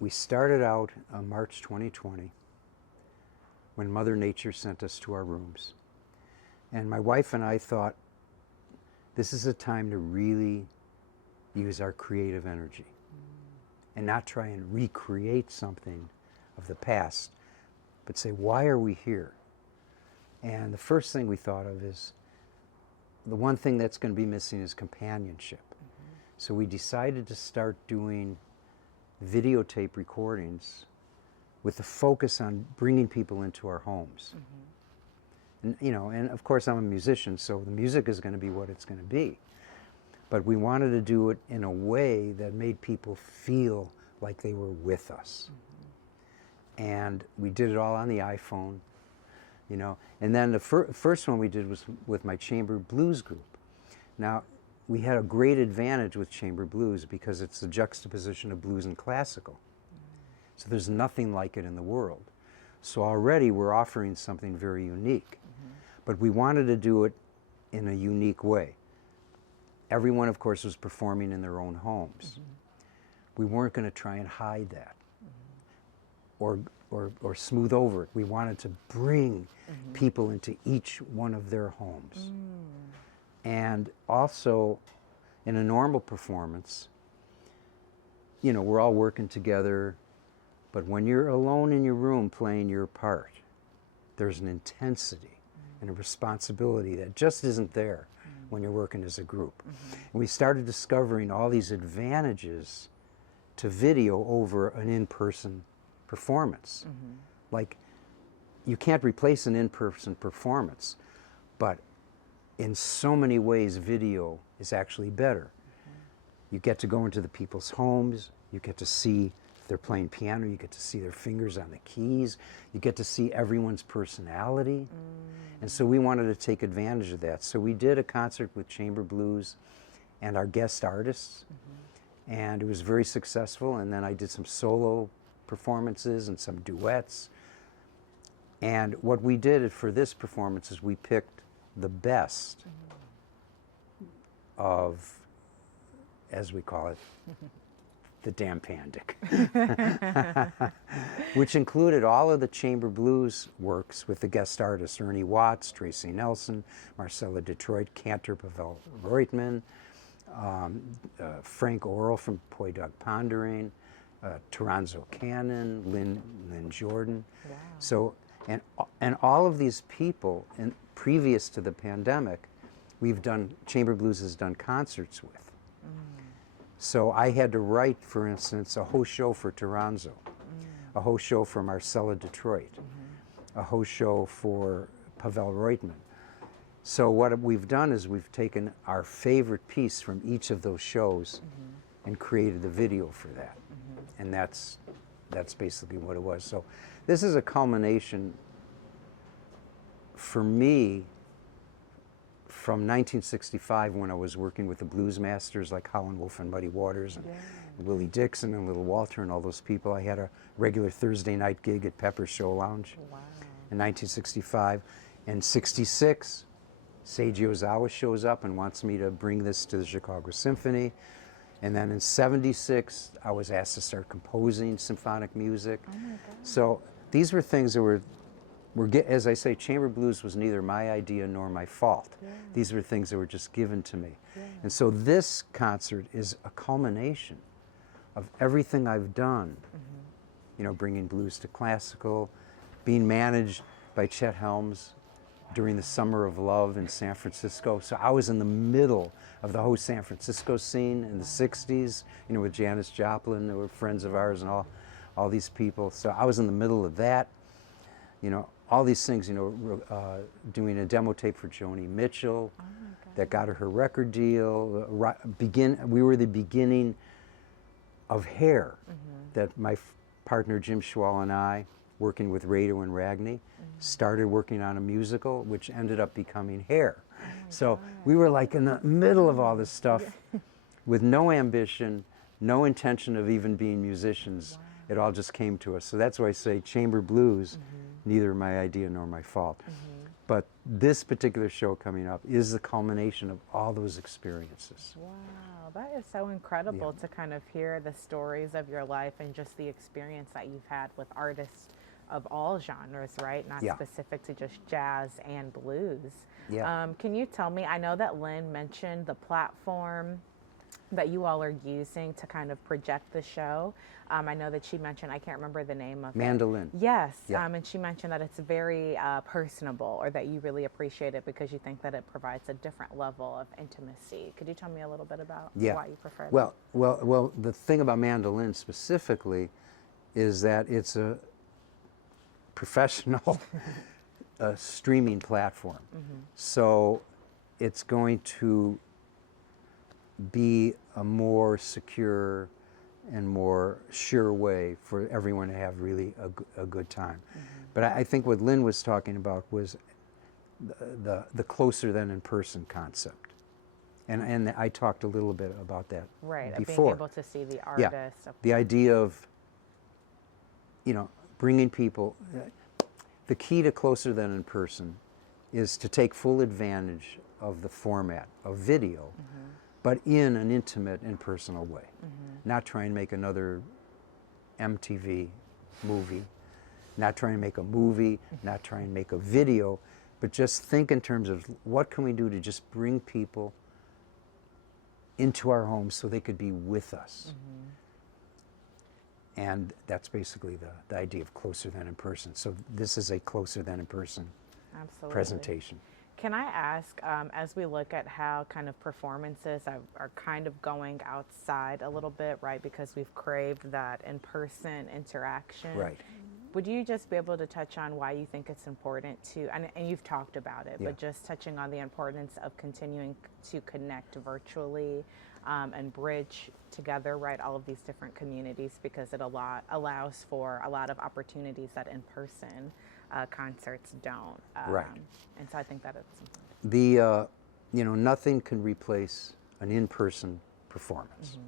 we started out on March 2020 when Mother Nature sent us to our rooms. And my wife and I thought, this is a time to really use our creative energy and not try and recreate something of the past, but say, why are we here? And the first thing we thought of is, the one thing that's going to be missing is companionship. So we decided to start doing videotape recordings with the focus on bringing people into our homes. And, you know, and of course I'm a musician, so the music is going to be what it's going to be. But we wanted to do it in a way that made people feel like they were with us. And we did it all on the iPhone, you know. And then the first one we did was with my chamber blues group. Now, we had a great advantage with chamber blues because it's the juxtaposition of blues and classical. So there's nothing like it in the world. So already we're offering something very unique. But we wanted to do it in a unique way. Everyone, of course, was performing in their own homes. We weren't going to try and hide that or smooth over it. We wanted to bring people into each one of their homes. And also, in a normal performance, you know, we're all working together, but when you're alone in your room playing your part, there's an intensity and a responsibility that just isn't there when you're working as a group. And we started discovering all these advantages to video over an in-person performance. Like, you can't replace an in-person performance, but in so many ways video is actually better. You get to go into the people's homes, you get to see if they're playing piano, you get to see their fingers on the keys, you get to see everyone's personality. And so we wanted to take advantage of that. So we did a concert with chamber blues and our guest artists, and it was very successful. And then I did some solo performances and some duets. And what we did for this performance is we picked the best of, as we call it, the damn pandic, which included all of the chamber blues works with the guest artists, Ernie Watts, Tracy Nelson, Marcella Detroit, Cantor Pavel Reutman, Frank Orrell from Poi Dog Pondering, Toronzo Cannon, Lynn Jordan. Wow. So, and all of these people, previous to the pandemic, chamber blues has done concerts with. So I had to write, for instance, a whole show for Toronzo, a whole show for Marcella Detroit, a whole show for Pavel Reutman. So what we've done is we've taken our favorite piece from each of those shows and created the video for that. And that's basically what it was. So this is a culmination for me from 1965, when I was working with the blues masters like Howlin' Wolf and Muddy Waters and Willie Dixon and Little Walter and all those people. I had a regular Thursday night gig at Pepper's Show Lounge in 1965. In 66, Seiji Ozawa shows up and wants me to bring this to the Chicago Symphony. And then in 76, I was asked to start composing symphonic music. Oh my God. So these were things that were, as I say, chamber blues was neither my idea nor my fault. These were things that were just given to me. And so this concert is a culmination of everything I've done, you know, bringing blues to classical, being managed by Chet Helms during the Summer of Love in San Francisco. So I was in the middle of the whole San Francisco scene in the 60s, you know, with Janis Joplin. They were friends of ours and all these people. So I was in the middle of that, you know, all these things, you know, doing a demo tape for Joni Mitchell that got her record deal. We were the beginning of Hair, that my partner Jim Schwall and I, working with Rado and Ragney, started working on a musical, which ended up becoming Hair. So we were like in the middle of all this stuff with no ambition, no intention of even being musicians. It all just came to us. So that's why I say chamber blues, neither my idea nor my fault. But this particular show coming up is the culmination of all those experiences. Wow, that is so incredible to kind of hear the stories of your life and just the experience that you've had with artists of all genres, right? Not specific to just jazz and blues. Can you tell me, I know that Lynn mentioned the platform that you all are using to kind of project the show. I know that she mentioned, I can't remember the name of Mandolin. it. Yes, and she mentioned that it's very personable, or that you really appreciate it because you think that it provides a different level of intimacy. Could you tell me a little bit about why you prefer that? Well, the thing about Mandolin specifically is that it's a professional streaming platform. So it's going to be a more secure and more sure way for everyone to have really a good time. But I think what Lynn was talking about was the closer than in person concept. And I talked a little bit about that before. Being able to see the artist. The idea of, bringing people, the key to closer than in person is to take full advantage of the format of video, but in an intimate and personal way. Not try and make another MTV movie, not try and make a movie, not try and make a video, but just think in terms of what can we do to just bring people into our homes so they could be with us. And that's basically the idea of closer than in person. So this is a closer than in person presentation. Can I ask, as we look at how kind of performances are kind of going outside a little bit, right, because we've craved that in-person interaction. Right. Would you just be able to touch on why you think it's important to, and you've talked about it, but just touching on the importance of continuing to connect virtually and bridge together, right, all of these different communities, because it allows for a lot of opportunities that in-person concerts don't. Right. And so I think that it's important. Nothing can replace an in-person performance.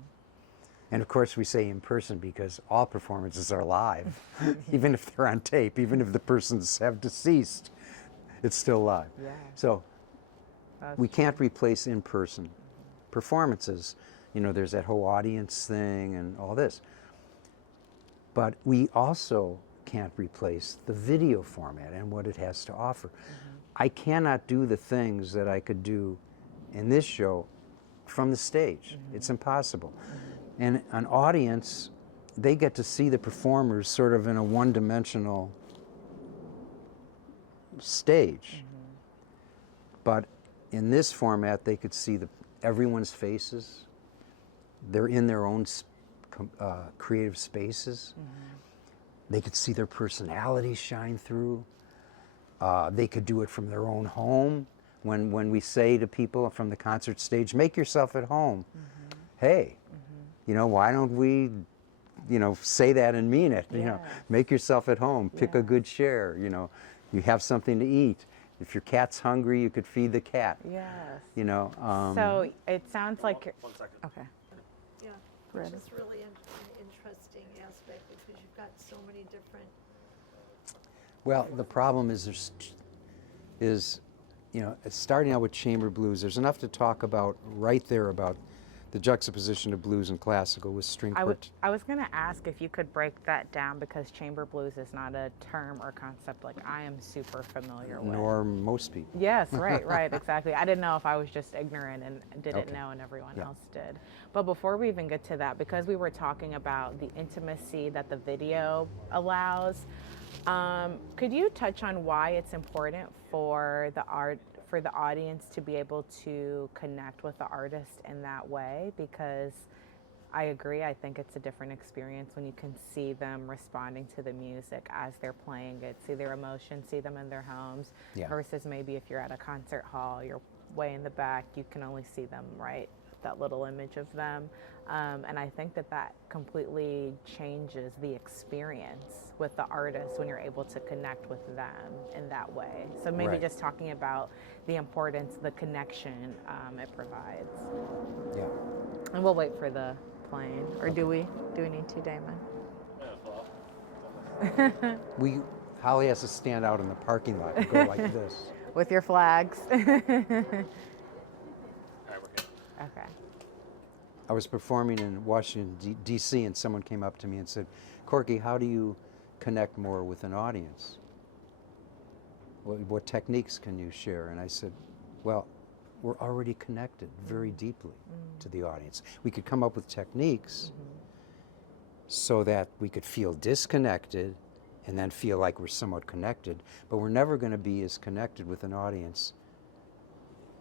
And of course we say in person because all performances are live, even if they're on tape, even if the persons have deceased, it's still live. So we can't replace in-person performances. There's that whole audience thing and all this. But we also can't replace the video format and what it has to offer. I cannot do the things that I could do in this show from the stage. It's impossible. And an audience, they get to see the performers sort of in a one-dimensional stage. But in this format, they could see everyone's faces. They're in their own creative spaces. They could see their personalities shine through. They could do it from their own home. When we say to people from the concert stage, make yourself at home. Hey, why don't we, say that and mean it? Make yourself at home. Pick a good chair. You have something to eat. If your cat's hungry, you could feed the cat. So it sounds like. One second. Okay. Yeah, it's just really an interesting aspect because you've got so many different. Well, the problem is starting out with chamber blues, there's enough to talk about right there about the juxtaposition of blues and classical with string quartet. I was going to ask if you could break that down, because chamber blues is not a term or concept like I am super familiar with. Nor most people. Yes, right, exactly. I didn't know if I was just ignorant and didn't know and everyone else did. But before we even get to that, because we were talking about the intimacy that the video allows, could you touch on why it's important for the audience to be able to connect with the artist in that way? Because I agree, I think it's a different experience when you can see them responding to the music as they're playing it, see their emotions, see them in their homes, versus maybe if you're at a concert hall, you're way in the back, you can only see them, right? That little image of them. And I think that completely changes the experience with the artist when you're able to connect with them in that way. So maybe just talking about the importance, the connection it provides. Yeah. And we'll wait for the plane. Or do we need to, Damon? Holly has to stand out in the parking lot and go like this. with your flags. All right, we're good. Okay. I was performing in Washington, D.C., and someone came up to me and said, Corky, how do you connect more with an audience? What techniques can you share? And I said, well, we're already connected very deeply to the audience. We could come up with techniques so that we could feel disconnected and then feel like we're somewhat connected, but we're never going to be as connected with an audience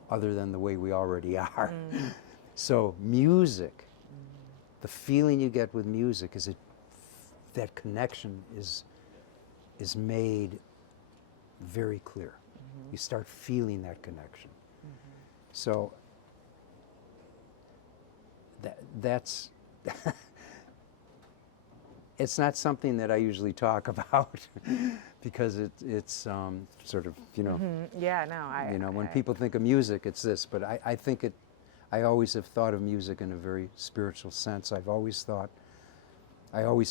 other than the way we already are. So music, the feeling you get with music is that connection is made very clear. You start feeling that connection. So that's it's not something that I usually talk about because it's sort of, you know, Yeah, no, when people think of music, it's this, but I think I always have thought of music in a very spiritual sense. I always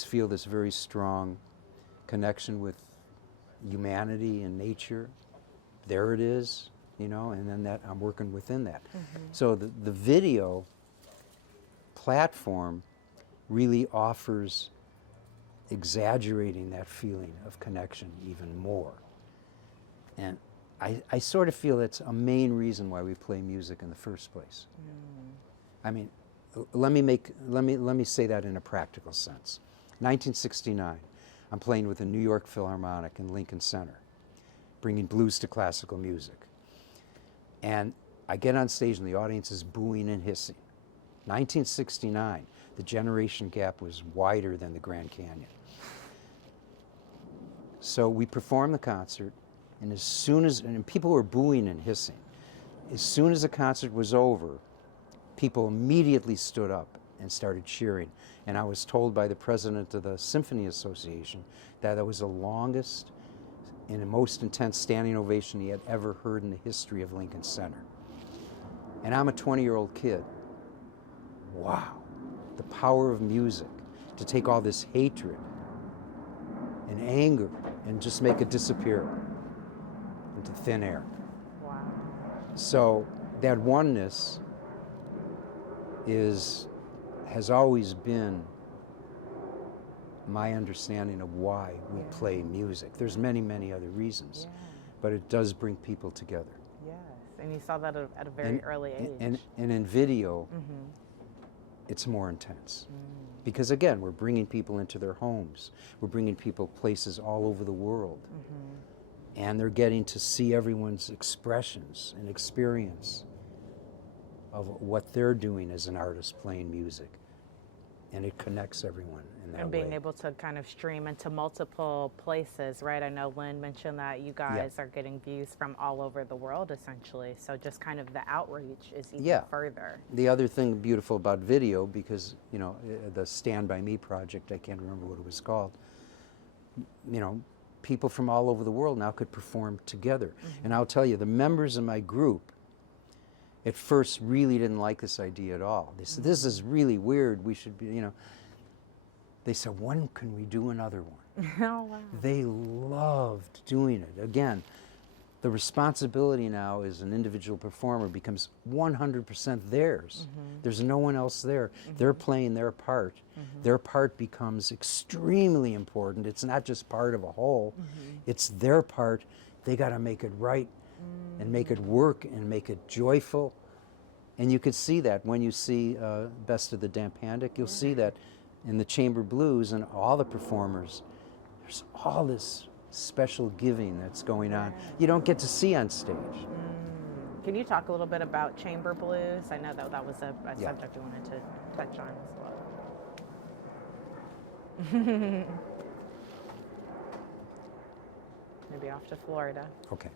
feel this very strong connection with humanity and nature. There it is, you know, and then that I'm working within that. So the video platform really offers exaggerating that feeling of connection even more. And I sort of feel it's a main reason why we play music in the first place. I mean, let me say that in a practical sense. 1969, I'm playing with the New York Philharmonic in Lincoln Center, bringing blues to classical music. And I get on stage and the audience is booing and hissing. 1969, the generation gap was wider than the Grand Canyon. So we performed the concert, and as soon as, and people were booing and hissing, as soon as the concert was over, people immediately stood up and started cheering. And I was told by the president of the Symphony Association that was the longest and the most intense standing ovation he had ever heard in the history of Lincoln Center. And I'm a 20-year-old kid. Wow, the power of music to take all this hatred and anger and just make it disappear into thin air. Wow. So that oneness has always been my understanding of why we play music. There's many, many other reasons, but it does bring people together. Yes, and you saw that at a very early age. And in video, it's more intense. Because again, we're bringing people into their homes. We're bringing people places all over the world. And they're getting to see everyone's expressions and experience of what they're doing as an artist playing music. And it connects everyone in that way. And being able to kind of stream into multiple places, right? I know Lynn mentioned that you guys are getting views from all over the world, essentially. So just kind of the outreach is even further. The other thing beautiful about video, because, you know, the Stand By Me project, I can't remember what it was called, you know, people from all over the world now could perform together. And I'll tell you, the members of my group at first really didn't like this idea at all. They said, this is really weird. We should be, you know. They said, when can we do another one? Oh, wow. They loved doing it. Again, the responsibility now as an individual performer becomes 100% theirs. There's no one else there. They're playing their part. Their part becomes extremely important. It's not just part of a whole. It's their part. They got to make it right and make it work and make it joyful. And you could see that when you see Best of the Dampantic. You'll see that in the chamber blues and all the performers. There's all this special giving that's going on. You don't get to see on stage. Can you talk a little bit about chamber blues? I know that was a subject you wanted to touch on as well. Maybe off to Florida. Okay.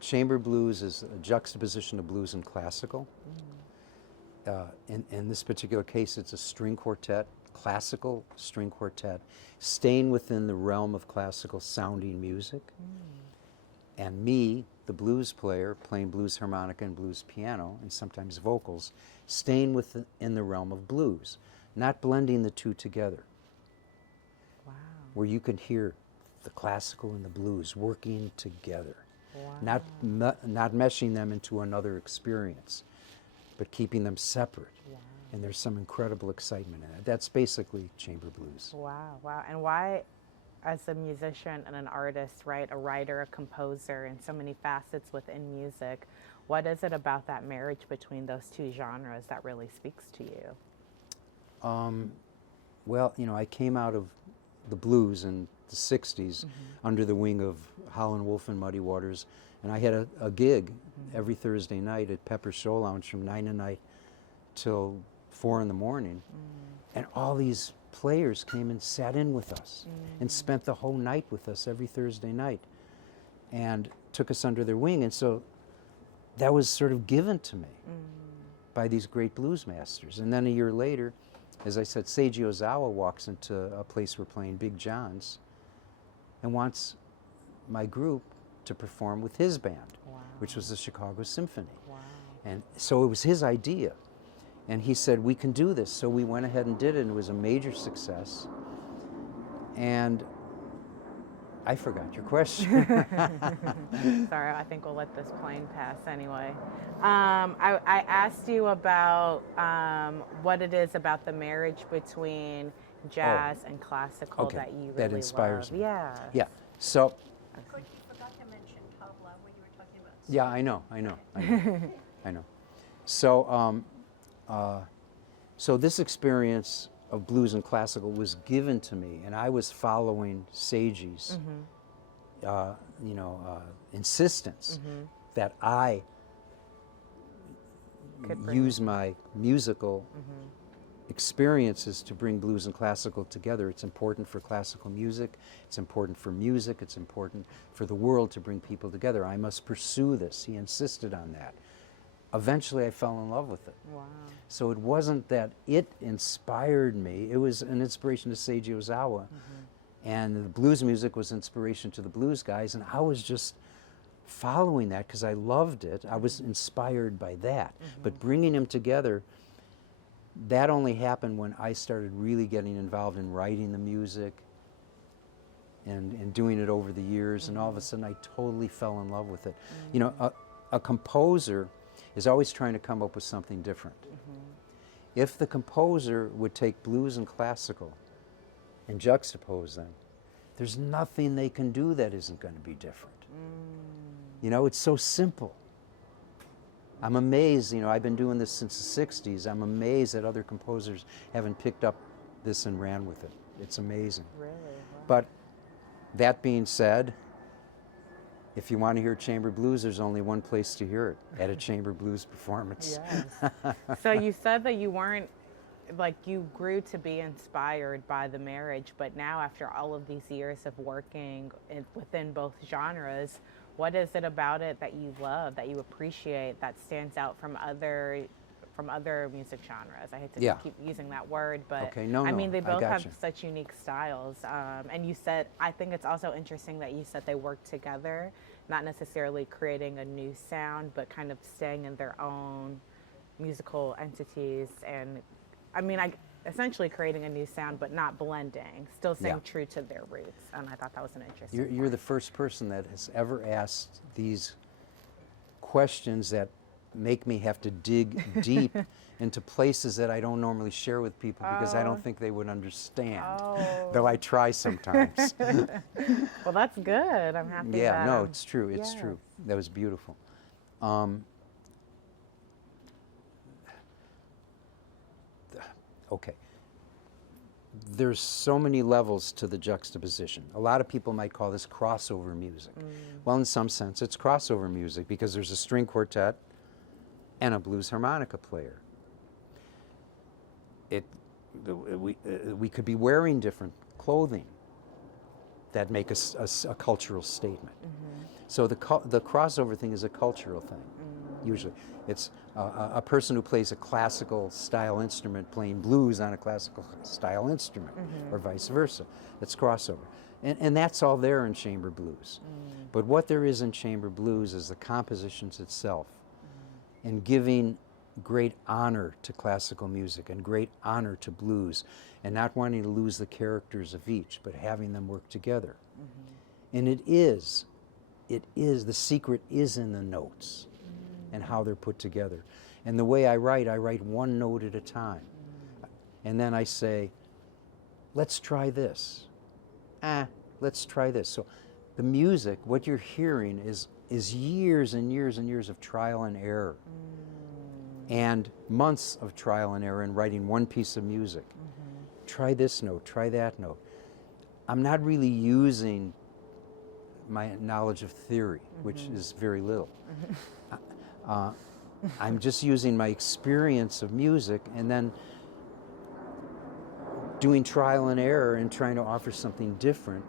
Chamber blues is a juxtaposition of blues and classical. In this particular case, it's a string quartet, classical string quartet, staying within the realm of classical sounding music. And me, the blues player, playing blues harmonica and blues piano, and sometimes vocals, staying within the realm of blues, not blending the two together. Wow. Where you could hear the classical and the blues working together. not meshing them into another experience, but keeping them separate. Wow. And there's some incredible excitement in it. That's basically chamber blues. Wow, wow. And why, as a musician and an artist, right, a writer, a composer, and so many facets within music, what is it about that marriage between those two genres that really speaks to you? Well, you know, I came out of the blues in the 60s under the wing of Howlin' Wolf and Muddy Waters, and I had a gig every Thursday night at Pepper's Show Lounge from 9 at night till 4 in the morning, and all these players came and sat in with us and spent the whole night with us every Thursday night and took us under their wing. And so that was sort of given to me by these great blues masters. And then a year later, as I said, Seiji Ozawa walks into a place we're playing, Big John's, and wants my group to perform with his band, which was the Chicago Symphony. Wow. And so it was his idea. And he said, we can do this. So we went ahead and did it, and it was a major success. And I forgot your question. Sorry, I think we'll let this plane pass anyway. I asked you about what it is about the marriage between jazz and classical Okay, that you really that inspires love. me. Yeah. Yeah. So, Corky, you forgot to mention tabla when you were talking about. yeah, I know. I know. So, so this experience of blues and classical was given to me, and I was following Seiji's, insistence that I use my musical experiences to bring blues and classical together. It's important for classical music, it's important for music, it's important for the world to bring people together. I must pursue this. He insisted on that. Eventually I fell in love with it. Wow. So it wasn't that it inspired me, it was an inspiration to Seiji Ozawa. And the blues music was inspiration to the blues guys, and I was just following that because I loved it. I was inspired by that. But bringing them together, that only happened when I started really getting involved in writing the music and doing it over the years, and all of a sudden I totally fell in love with it. You know, a composer is always trying to come up with something different. If the composer would take blues and classical and juxtapose them, there's nothing they can do that isn't going to be different. You know, it's so simple. I'm amazed, you know, I've been doing this since the 60s. I'm amazed that other composers haven't picked up this and ran with it. It's amazing. Really? Wow. But that being said, if you want to hear chamber blues, there's only one place to hear it, at a chamber blues performance. Yes. So you said that you weren't, like, you grew to be inspired by the marriage, but now after all of these years of working within both genres, what is it about it that you love, that you appreciate, that stands out from other music genres? I hate to keep using that word, but Okay, no, I mean, they both have you. such unique styles. And you said, I think it's also interesting that you said they work together, not necessarily creating a new sound, but kind of staying in their own musical entities. And I mean, essentially creating a new sound, but not blending, still staying true to their roots. And I thought that was an interesting You're the first person that has ever asked these questions that make me have to dig deep into places that I don't normally share with people because I don't think they would understand, though I try sometimes. Well, that's good. I'm happy. Yeah, that no, it's true. It's yes. true. That was beautiful. Okay. There's so many levels to the juxtaposition. A lot of people might call this crossover music. Well, in some sense, it's crossover music because there's a string quartet and a blues harmonica player. We could be wearing different clothing that make a cultural statement. So the crossover thing is a cultural thing, usually. It's a person who plays a classical style instrument playing blues on a classical style instrument, or vice versa. It's crossover. And that's all there in chamber blues. But what there is in chamber blues is the compositions itself, and giving great honor to classical music and great honor to blues, and not wanting to lose the characters of each, but having them work together. And it is the secret is in the notes and how they're put together. And the way I write one note at a time. And then I say, let's try this. Let's try this. So the music, what you're hearing is years and years and years of trial and error. And months of trial and error in writing one piece of music. Try this note, try that note. I'm not really using my knowledge of theory, which is very little. I'm just using my experience of music and then doing trial and error and trying to offer something different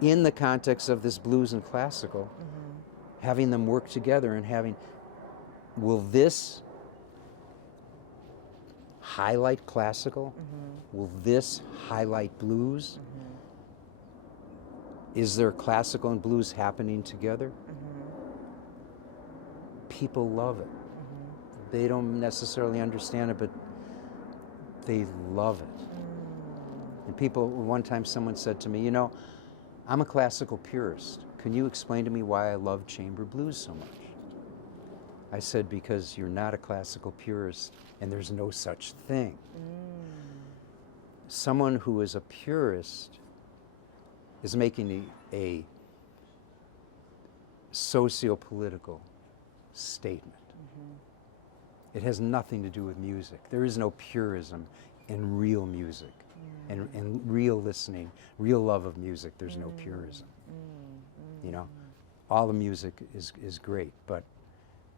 in the context of this blues and classical, having them work together and having, will this highlight classical? Will this highlight blues? Is there classical and blues happening together? People love it. They don't necessarily understand it, but they love it. And people, one time someone said to me, you know, I'm a classical purist. Can you explain to me why I love chamber blues so much? I said, because you're not a classical purist and there's no such thing. Someone who is a purist is making a socio-political statement. It has nothing to do with music. There is no purism in real music. And real listening, real love of music, there's no purism. You know, all the music is great, but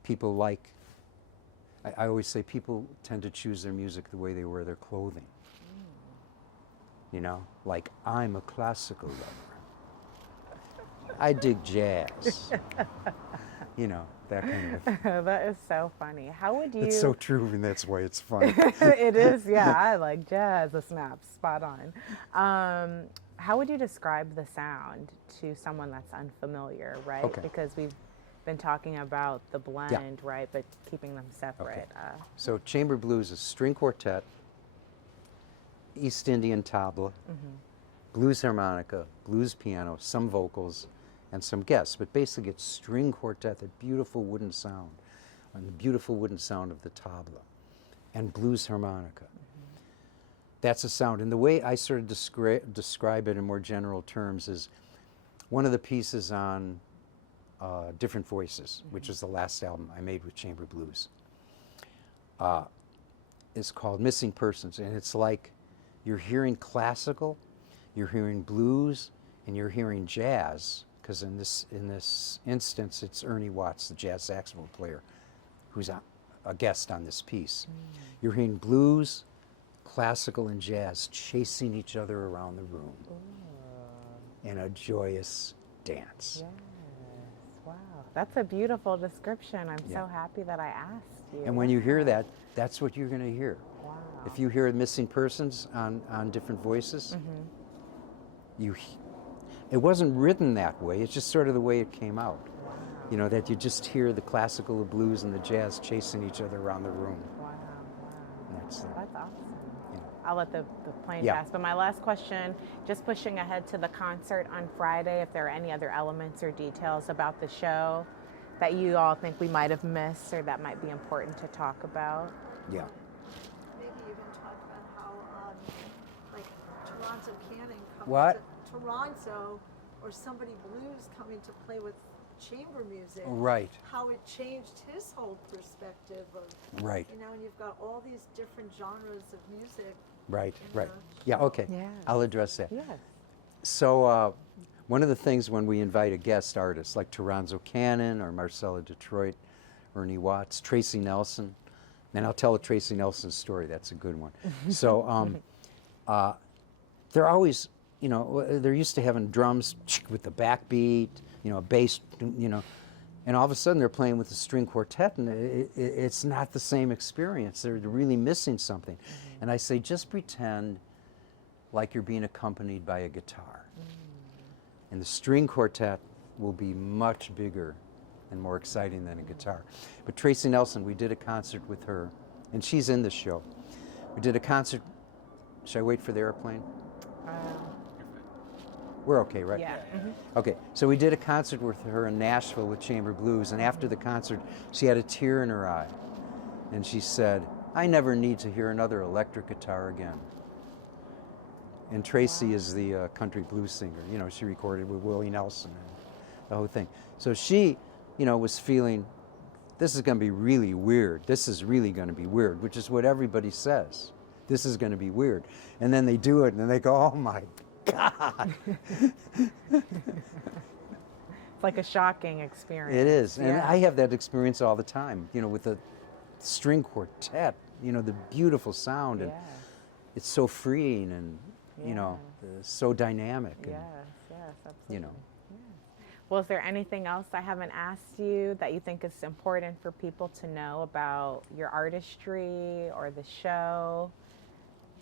people like, I always say people tend to choose their music the way they wear their clothing. You know, like I'm a classical lover. I dig jazz. You know, that kind of. That is so funny. How would you? It's so true, and that's why it's funny. It is, yeah. I like jazz. The snaps, spot on. How would you describe the sound to someone that's unfamiliar, right? Okay. Because we've been talking about the blend, right? But keeping them separate. Okay. So chamber blues is string quartet, East Indian tabla, blues harmonica, blues piano, some vocals, and some guests, but basically it's string quartet, that beautiful wooden sound, and the beautiful wooden sound of the tabla, and blues harmonica. That's a sound. And the way I sort of describe it in more general terms is one of the pieces on Different Voices, which is the last album I made with chamber blues, is called Missing Persons, and it's like you're hearing classical, you're hearing blues, and you're hearing jazz, because in this instance, it's Ernie Watts, the jazz saxophone player, who's a guest on this piece. You're hearing blues, classical, and jazz chasing each other around the room in a joyous dance. Yes. Wow. That's a beautiful description. I'm so happy that I asked you. And when you hear that, that's what you're going to hear. Wow. If you hear Missing Persons on Different Voices, it wasn't written that way. It's just sort of the way it came out. Wow. You know, that you just hear the classical, the blues, and the jazz chasing each other around the room. Wow. And that's awesome. you know. I'll let the plane pass. But my last question, just pushing ahead to the concert on Friday, if there are any other elements or details about the show that you all think we might have missed or that might be important to talk about. Yeah. Maybe even talk about how, like, Toronto Cannon coming What? to Toronto, or somebody blues coming to play with chamber music. Right. How it changed his whole perspective of, Right. you know, and you've got all these different genres of music. Right. in Right. the Yeah. Okay. Yes. I'll address that. Yes. So one of the things when we invite a guest artist like Toronto Cannon or Marcella Detroit, Ernie Watts, Tracy Nelson, and I'll tell a Tracy Nelson story. That's a good one. So they're always, you know, they're used to having drums with the backbeat, you know, a bass, you know, and all of a sudden they're playing with the string quartet, and it's not the same experience. They're really missing something. And I say, just pretend like you're being accompanied by a guitar. And the string quartet will be much bigger and more exciting than a guitar. But Tracy Nelson, we did a concert with her, and she's in the show. We did a concert. Should I wait for the airplane? We're okay, right? Yeah. Okay, so we did a concert with her in Nashville with Chamber Blues, and after the concert, she had a tear in her eye. And she said, I never need to hear another electric guitar again. And Tracy is the country blues singer. You know, she recorded with Willie Nelson and the whole thing. So she, you know, was feeling, this is going to be really weird. This is really going to be weird, which is what everybody says. This is going to be weird. And then they do it, and then they go, oh my God. It's like a shocking experience. It is. And Yeah. I have that experience all the time, you know, with the string quartet, you know, the beautiful sound. And Yeah. it's so freeing and, you know, so dynamic. And, Yes, yes, absolutely. you know. Well, is there anything else I haven't asked you that you think is important for people to know about your artistry or the show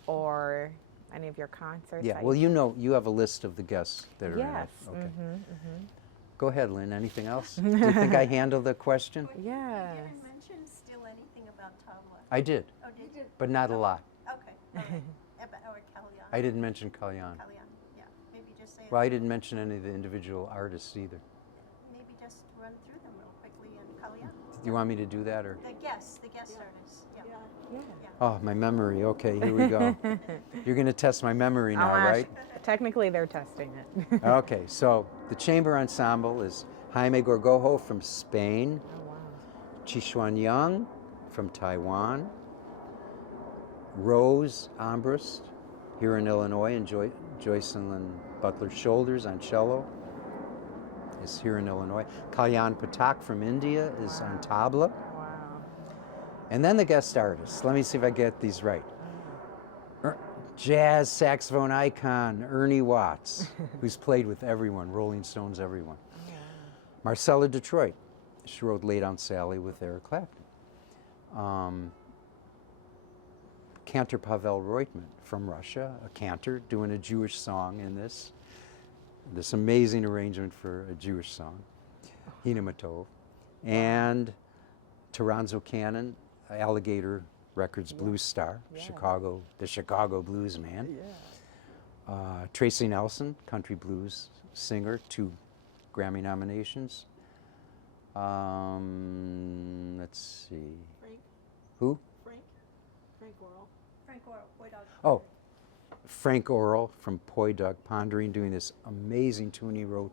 or any of your concerts? Yeah, that well, you know, you have a list of the guests that are in it. Yes. Okay. Mm-hmm. Go ahead, Lynn. Anything else? Do you think I handled the question? Yeah. You didn't mention still anything about tabla. I did, Oh, did you? but not a lot. Okay. All right. Or Kalyan. I didn't mention Kalyan. Kalyan. Yeah. Maybe just say. Well, I didn't mention any of the individual artists either. Maybe just run through them real quickly and Kalyan. Do you want me to do that, or? The guest artists. Yeah. Yeah. Oh, my memory. Okay, here we go. You're going to test my memory now, right? Technically, they're testing it. Okay, so the chamber ensemble is Jaime Gorgojo from Spain, Oh, wow. Chishuan Young from Taiwan, Rose Ambrust here in Illinois, and Joycelyn Butler Shoulders on cello is here in Illinois. Kalyan Patak from India is on tabla. Wow. And then the guest artists. Let me see if I get these right. Jazz saxophone icon Ernie Watts, who's played with everyone, Rolling Stones, everyone. Marcella Detroit. She wrote Lay Down Sally with Eric Clapton. Cantor Pavel Reutman from Russia, a cantor doing a Jewish song in this amazing arrangement for a Jewish song, Hina Matov. And Toronzo Cannon, Alligator Records blues star, the Chicago blues man. Tracy Nelson, country blues singer, 2 Grammy nominations. Let's see. Frank, Who? Frank Worrell. Frank Orr, Boy Dog. Oh, Frank Orrell from Poi Dog Pondering, doing this amazing tune he wrote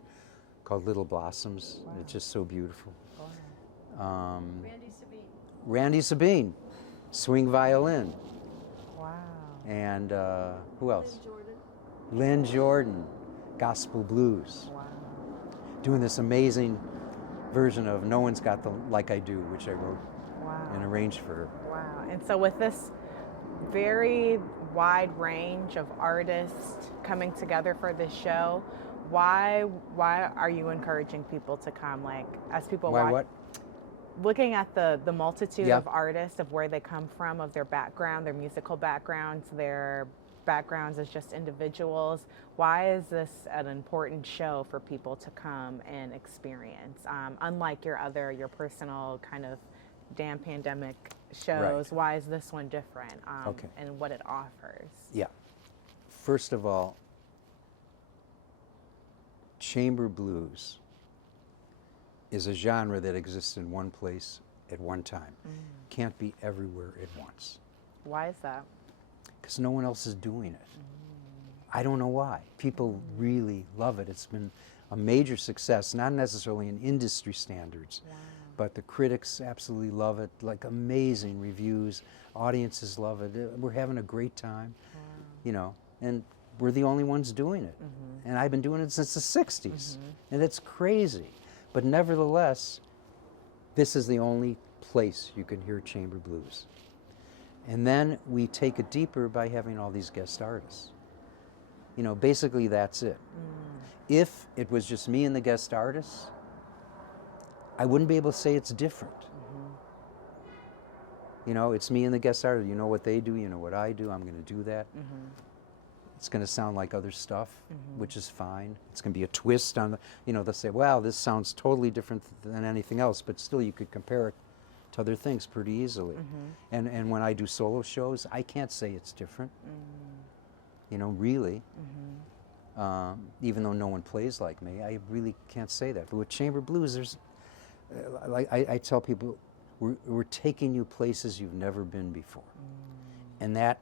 called Little Blossoms. It's just so beautiful. Randy Sabine. Randy Sabine, swing violin. Wow. And who else? Jordan. Lynn Jordan, gospel blues, Wow. doing this amazing version of No One's Got the Like I Do, which I wrote Wow. and arranged for her. Wow. And so with this very wide range of artists coming together for this show, why are you encouraging people to come? Like, as people Why watch, what? looking at the multitude Yeah. of artists, of where they come from, of their background, their musical backgrounds, their backgrounds as just individuals, why is this an important show for people to come and experience? Unlike your personal kind of damn pandemic shows, why is this one different Okay. and what it offers? Yeah. First of all, chamber blues is a genre that exists in one place at one time. Can't be everywhere at once, Why is that? because no one else is doing it. I don't know why. People really love it. It's been a major success, not necessarily in industry standards, but the critics absolutely love it, like amazing reviews. Audiences love it. We're having a great time, you know, and we're the only ones doing it. And I've been doing it since the 60s, and it's crazy. But nevertheless, this is the only place you can hear chamber blues. And then we take it deeper by having all these guest artists. You know, basically that's it. If it was just me and the guest artists, I wouldn't be able to say it's different. You know, it's me and the guest artist. You know what they do, you know what I do, I'm going to do that. It's going to sound like other stuff, which is fine. It's going to be a twist on the, you know, they'll say, wow, this sounds totally different than anything else, but still you could compare it to other things pretty easily. And when I do solo shows, I can't say it's different, you know, really. even though no one plays like me. I really can't say that. But with chamber blues, there's, like I tell people, we're taking you places you've never been before. And that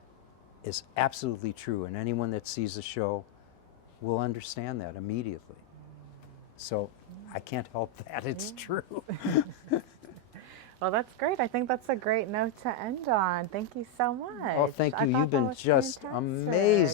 is absolutely true. And anyone that sees the show will understand that immediately. So I can't help that. It's true. Well, that's great. I think that's a great note to end on. Thank you so much. Oh, thank I you. thought You've that been was just fantastic. amazing.